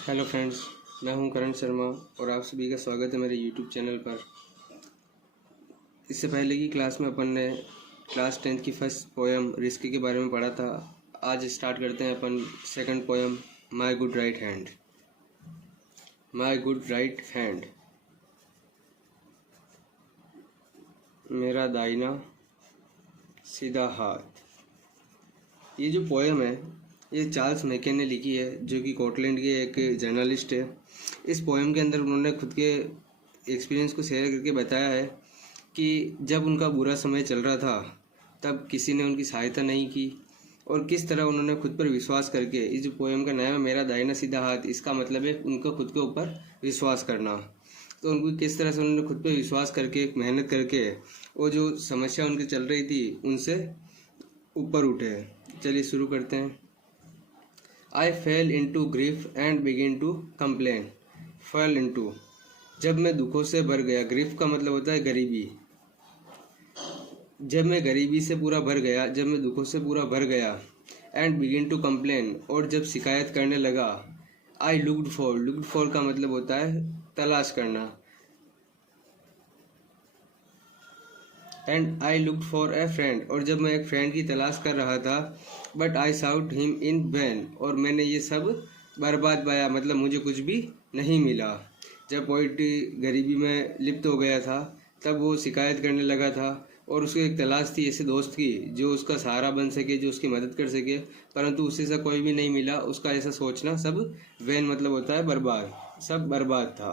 Hello friends, मैं हूं करण शर्मा और आप सभी का स्वागत है मेरे यूट्यूब चैनल पर। इससे पहले की क्लास में अपन ने क्लास 10th की फर्स्ट पोएम रिस्क के बारे में पढ़ा था। आज स्टार्ट करते हैं अपन second poem my good right hand. My good right hand, मेरा दाहिना सीधा हाथ। ये जो पोएम है ये चार्ल्स मैकन ने लिखी है, जो कि स्कॉटलैंड के एक जर्नलिस्ट है। इस पोएम के अंदर उन्होंने खुद के एक्सपीरियंस को शेयर करके बताया है कि जब उनका बुरा समय चल रहा था तब किसी ने उनकी सहायता नहीं की और किस तरह उन्होंने खुद पर विश्वास करके, इस जो पोएम का नाम है मेरा दाहिना सीधा हाथ, इसका मतलब है उनका खुद के ऊपर विश्वास करना। तो उनको किस तरह से उन्होंने खुद पर विश्वास करके मेहनत करके वो जो समस्या उनकी चल रही थी उनसे ऊपर उठे। चलिए शुरू करते हैं। I fell into grief and began to complain. Fell into, जब मैं दुखों से भर गया। ग्रीफ का मतलब होता है गरीबी। जब मैं गरीबी से पूरा भर गया, जब मैं दुखों से पूरा भर गया। एंड बिगिन टू कंप्लेन, और जब शिकायत करने लगा। आई लुक्ड फॉर का मतलब होता है तलाश करना। And I looked for a friend, और जब मैं एक फ्रेंड की तलाश कर रहा था। But I sought him in van, और मैंने ये सब बर्बाद पाया, मतलब मुझे कुछ भी नहीं मिला। जब पोइट गरीबी में लिप्त हो गया था तब वो शिकायत करने लगा था और उसको एक तलाश थी ऐसे दोस्त की जो उसका सहारा बन सके, जो उसकी मदद कर सके, परंतु उससे से कोई भी नहीं मिला। उसका ऐसा सोचना सब, वैन मतलब होता है बर्बाद, सब बर्बाद था।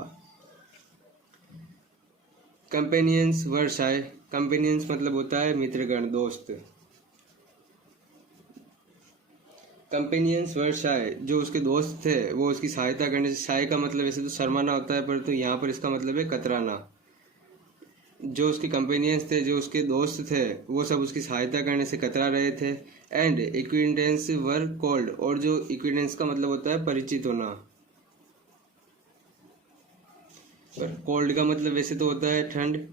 कंपेनियंस वर शाय, कंपेनियंस मतलब होता है मित्रगण, दोस्त। कंपेनियंस वर शाय, जो उसके दोस्त थे वो उसकी सहायता करने से, शाय का मतलब वैसे तो शर्माना होता है परंतु यहाँ पर इसका मतलब है कतराना। जो उसके कंपेनियंस थे, जो उसके दोस्त थे, वो सब उसकी सहायता करने से कतरा रहे थे। एंड एक्विंटेंस वर कोल्ड, और जो एक्विंटेंस का मतलब होता है परिचित होना, पर कोल्ड का मतलब वैसे तो होता है ठंड,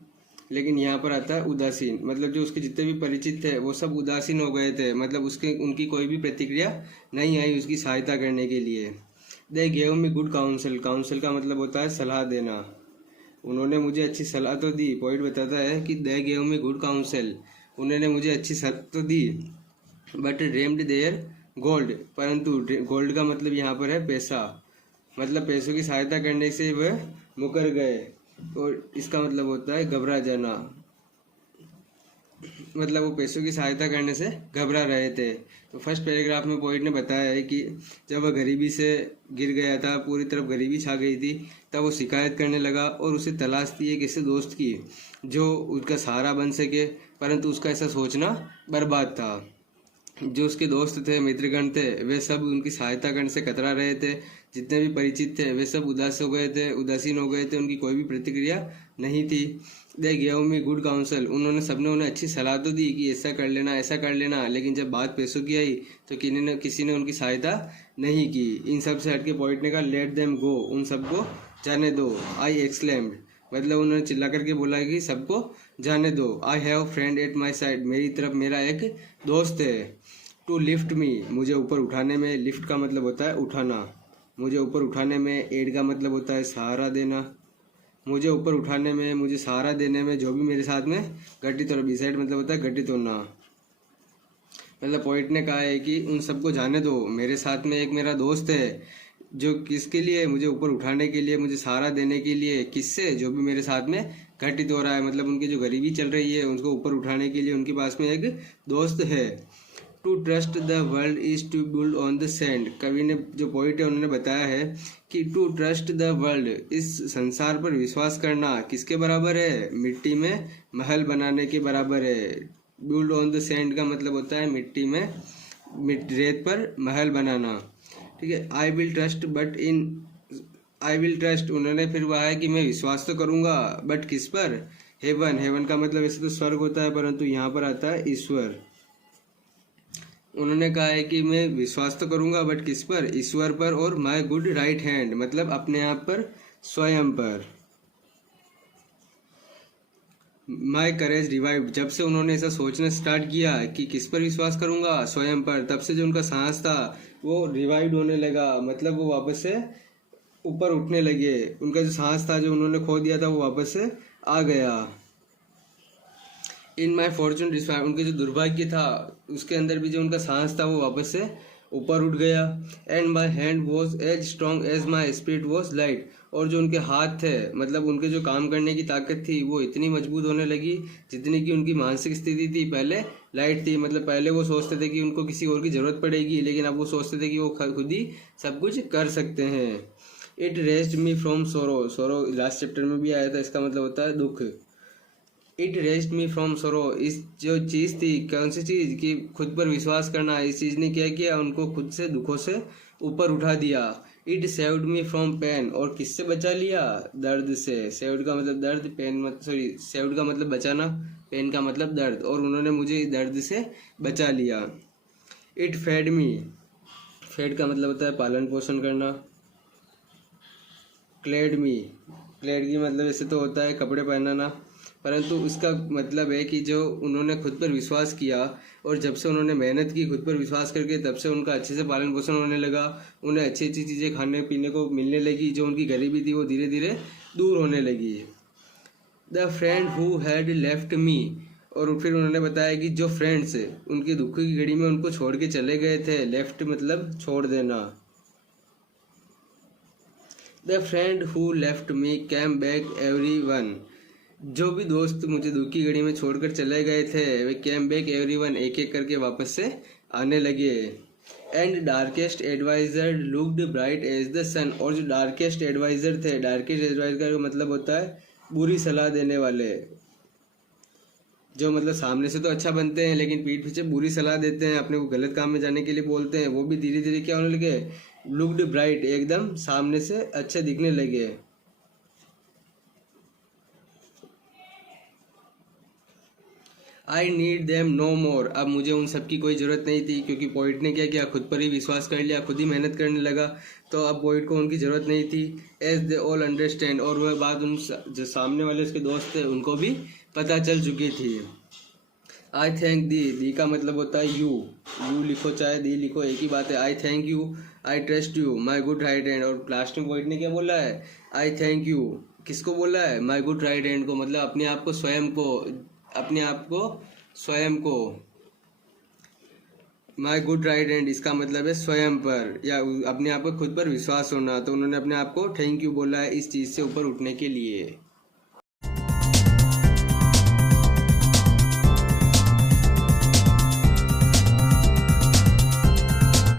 लेकिन यहाँ पर आता है उदासीन। मतलब जो उसके जितने भी परिचित थे वो सब उदासीन हो गए थे, मतलब उनकी कोई भी प्रतिक्रिया नहीं आई उसकी सहायता करने के लिए। They gave me good council, council का मतलब होता है सलाह देना। उन्होंने मुझे अच्छी सलाह तो दी। पॉइंट बताता है कि they gave me good council, उन्होंने मुझे अच्छी सलाह तो दी। बट रेम्ड देयर गोल्ड, परंतु गोल्ड का मतलब यहाँ पर है पैसा, मतलब पैसों की सहायता करने से वह मुकर गए। और इसका मतलब होता है घबरा जाना, मतलब वो पैसों की सहायता करने से घबरा रहे थे। तो फर्स्ट पैराग्राफ में पोइट ने बताया है कि जब वह गरीबी से गिर गया था, पूरी तरफ गरीबी छा गई थी, तब वो शिकायत करने लगा और उसे तलाश थी एक ऐसे दोस्त की जो उसका सहारा बन सके, परंतु उसका ऐसा सोचना बर्बाद था। जो उसके दोस्त थे, मित्रगण थे, वे सब उनकी सहायता करने से कतरा रहे थे। जितने भी परिचित थे वे सब उदासीन हो गए थे, उनकी कोई भी प्रतिक्रिया नहीं थी। They gave me good council, उन्होंने सबने उन्हें अच्छी सलाह तो दी कि ऐसा कर लेना ऐसा कर लेना, लेकिन जब बात पैसों की आई तो किसी ने उनकी सहायता नहीं की। इन सब से हटके पॉइंट ने कहा लेट देम गो, उन सबको जाने दो। आई एक्सक्लेम्ड, मतलब उन्होंने चिल्ला करके बोला कि सबको जाने दो। I have friend at my side, मेरी तरफ मेरा एक दोस्त है। टू लिफ्ट मी, मुझे ऊपर उठाने में, लिफ्ट का मतलब होता है उठाना, मुझे ऊपर उठाने में। एड का मतलब होता है सहारा देना, मुझे ऊपर उठाने में, मुझे सहारा देने में जो भी मेरे साथ में घटित हो रहा। बी साइड मतलब होता है घटित होना। मतलब पॉइंट ने कहा है कि उन सबको जाने दो, मेरे साथ में एक मेरा दोस्त है जो किसके लिए, मुझे ऊपर उठाने के लिए, मुझे सहारा देने के लिए। किससे? जो भी मेरे साथ में घटित हो रहा है, मतलब उनकी जो गरीबी चल रही है उनको ऊपर उठाने के लिए उनके पास में एक दोस्त है। To trust the world is to build on the sand, कवि ने, जो पोइट है उन्होंने बताया है कि टू ट्रस्ट द वर्ल्ड, इस संसार पर विश्वास करना किसके बराबर है? मिट्टी में महल बनाने के बराबर है। बिल्ड ऑन द सैंड का मतलब होता है मिट्टी में, रेत पर महल बनाना। ठीक है। I will trust but in, I will trust, उन्होंने फिर कहा है कि मैं विश्वास तो करूंगा, बट किस पर? हेवन, हेवन का मतलब वैसे तो स्वर्ग होता है परंतु यहाँ पर आता है ईश्वर। उन्होंने कहा है कि मैं विश्वास तो करूंगा बट किस पर? ईश्वर पर। और माय गुड राइट हैंड, मतलब अपने आप पर, स्वयं पर। माई करेज रिवाइव, जब से उन्होंने ऐसा सोचना स्टार्ट किया कि किस पर विश्वास करूंगा, स्वयं पर, तब से जो उनका साहस था वो रिवाइव होने लगा, मतलब वो वापस से ऊपर उठने लगे, उनका जो सांस था जो उन्होंने खो दिया था वो वापस से आ गया। इन माई फॉर्चून डिस्पायर, उनके जो दुर्भाग्य था उसके अंदर भी जो उनका सांस था वो वापस से ऊपर उठ गया। And my hand was as strong as my spirit was light, और जो उनके हाथ थे मतलब उनके जो काम करने की ताकत थी वो इतनी मजबूत होने लगी जितनी कि उनकी मानसिक स्थिति थी पहले लाइट थी। मतलब पहले वो सोचते थे कि उनको किसी और की ज़रूरत पड़ेगी, लेकिन अब वो सोचते थे कि वो खुद ही सब कुछ कर सकते हैं। It raised me from sorrow, सोरो लास्ट चैप्टर में भी आया था, इसका मतलब होता है दुख। It raised me from sorrow, इस जो चीज़ थी, कौन सी चीज़ कि खुद पर विश्वास करना, इस चीज़ ने क्या किया, उनको खुद से दुखों से ऊपर उठा दिया। It saved me from pain, और किससे बचा लिया, दर्द से। सेव्ड का मतलब दर्द, पेन सॉरी सेव्ड का मतलब बचाना, पेन का मतलब दर्द, और उन्होंने मुझे दर्द से बचा लिया। इट फेड मी, फेड का मतलब होता है पालन पोषण करना। क्लेड मी, क्लेड की मतलब ऐसे तो होता है कपड़े पहनाना, परंतु उसका मतलब है कि जो उन्होंने खुद पर विश्वास किया और जब से उन्होंने मेहनत की खुद पर विश्वास करके, तब से उनका अच्छे से पालन पोषण होने लगा, उन्हें अच्छी अच्छी चीज़ें खाने पीने को मिलने लगी, जो उनकी गरीबी थी वो धीरे धीरे दूर होने लगी। The friend who had left me, और फिर उन्होंने बताया कि जो फ्रेंड्स उनकी दुख की घड़ी में उनको छोड़ के चले गए थे, लेफ्ट मतलब छोड़ देना। The friend who left me came back everyone, जो भी दोस्त मुझे दुख की घड़ी में छोड़कर चले गए थे वे कैम बैक एवरीवन, एक एक करके वापस से आने लगे। And darkest adviser looked bright as the sun, और जो डार्केस्ट एडवाइजर थे, डार्केस्ट एडवाइजर का मतलब होता है बुरी सलाह देने वाले, जो मतलब सामने से तो अच्छा बनते हैं लेकिन पीठ पीछे बुरी सलाह देते हैं, अपने को गलत काम में जाने के लिए बोलते हैं, वो भी धीरे धीरे क्या होने लगे, लुक्ड ब्राइट, एकदम सामने से अच्छे दिखने लगे। आई नीड देम नो मोर, अब मुझे उन सब की कोई ज़रूरत नहीं थी, क्योंकि पोइट ने क्या किया, खुद पर ही विश्वास कर लिया, खुद ही मेहनत करने लगा, तो अब पोइट को उनकी ज़रूरत नहीं थी। एज दे ऑल अंडरस्टैंड, और वह बात उन जो सामने वाले उसके दोस्त थे उनको भी पता चल चुकी थी। आई थैंक दी, दी का मतलब होता है यू, यू लिखो चाहे दी लिखो एक ही बात है। आई thank you, I trust you, my good right hand, और लास्ट में पोइट ने क्या बोला है, आई थैंक यू, किसको बोला है, माई गुड राइट हैंड को, मतलब अपने आप को स्वयं को, अपने आप को स्वयं को। माई गुड राइट हैंड इसका मतलब है स्वयं पर या अपने आप को खुद पर विश्वास होना, तो उन्होंने अपने आप को थैंक यू बोला है इस चीज़ से ऊपर उठने के लिए।